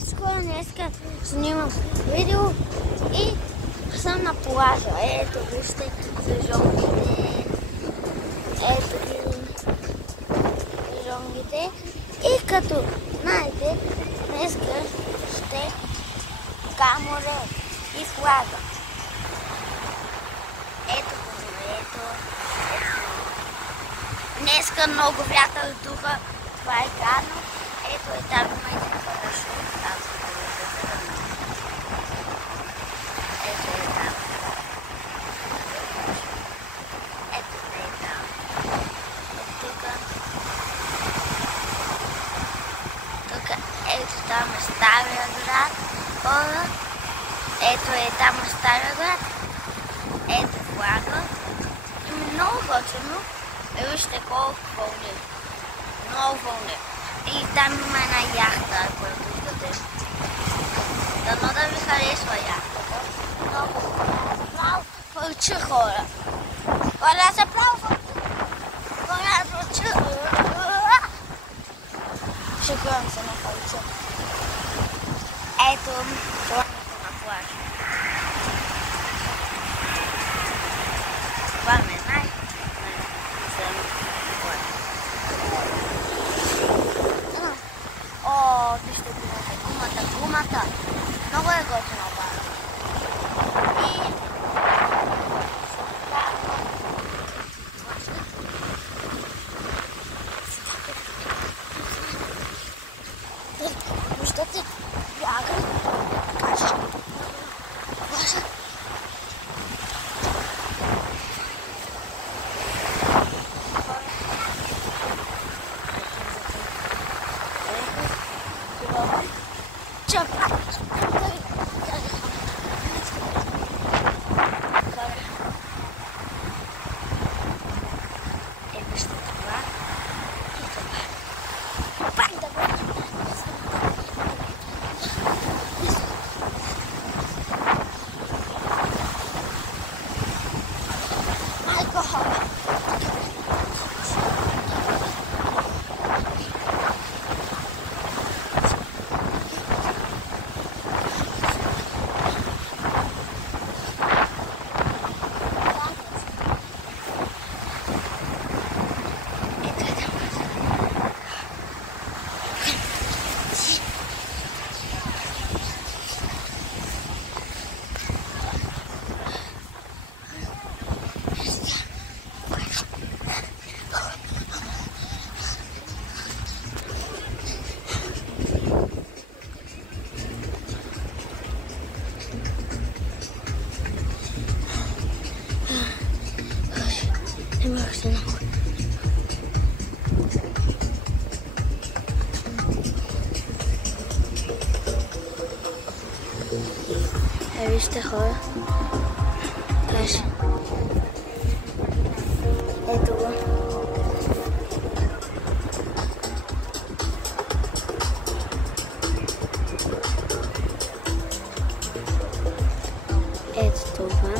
Днеска снимам видео и съм на плажа. Ето, вижте сезонгите. Ето ги сезонгите. И като знаете, днеска ще каморе и флага. Ето го морето. Днеска много вятър духа. Това е гадно. Ето е там има един парашут. Ето е там. Ето е там. Тук. Ето там е Стария град. Хора. Ето е там е Стария град. Ето флага. Много готино. Вижте колко вълни. Много вълни. И там има една яхта, ако я виждате. Дано да ви харесва яхтата. Много право фълча, хора. Хора са право фълча. Хора фълча. Шегувам се на фълча. Ето плането на плажа. Това ме вижте гумата. Много е готино бара. И виждате бяга. Кажа. Вижте, хора. Кажа. Ето го. Ето това.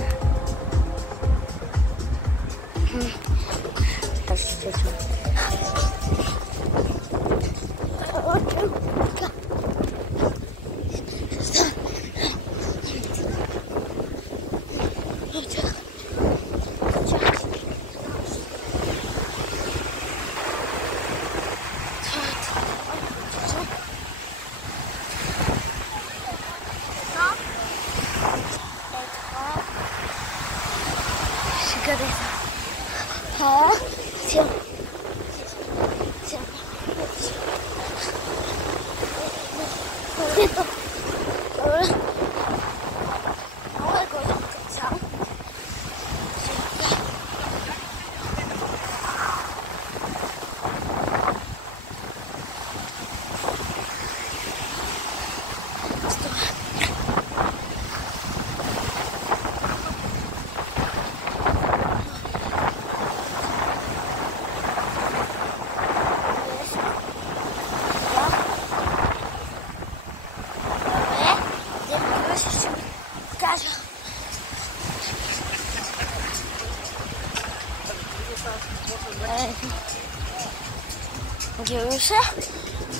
Кируша.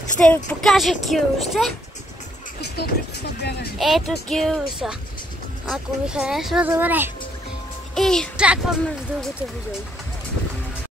Ще ви покажа Кируша. Ето Гилса. Ако ви харесва, добре. И чакваме в другото видео.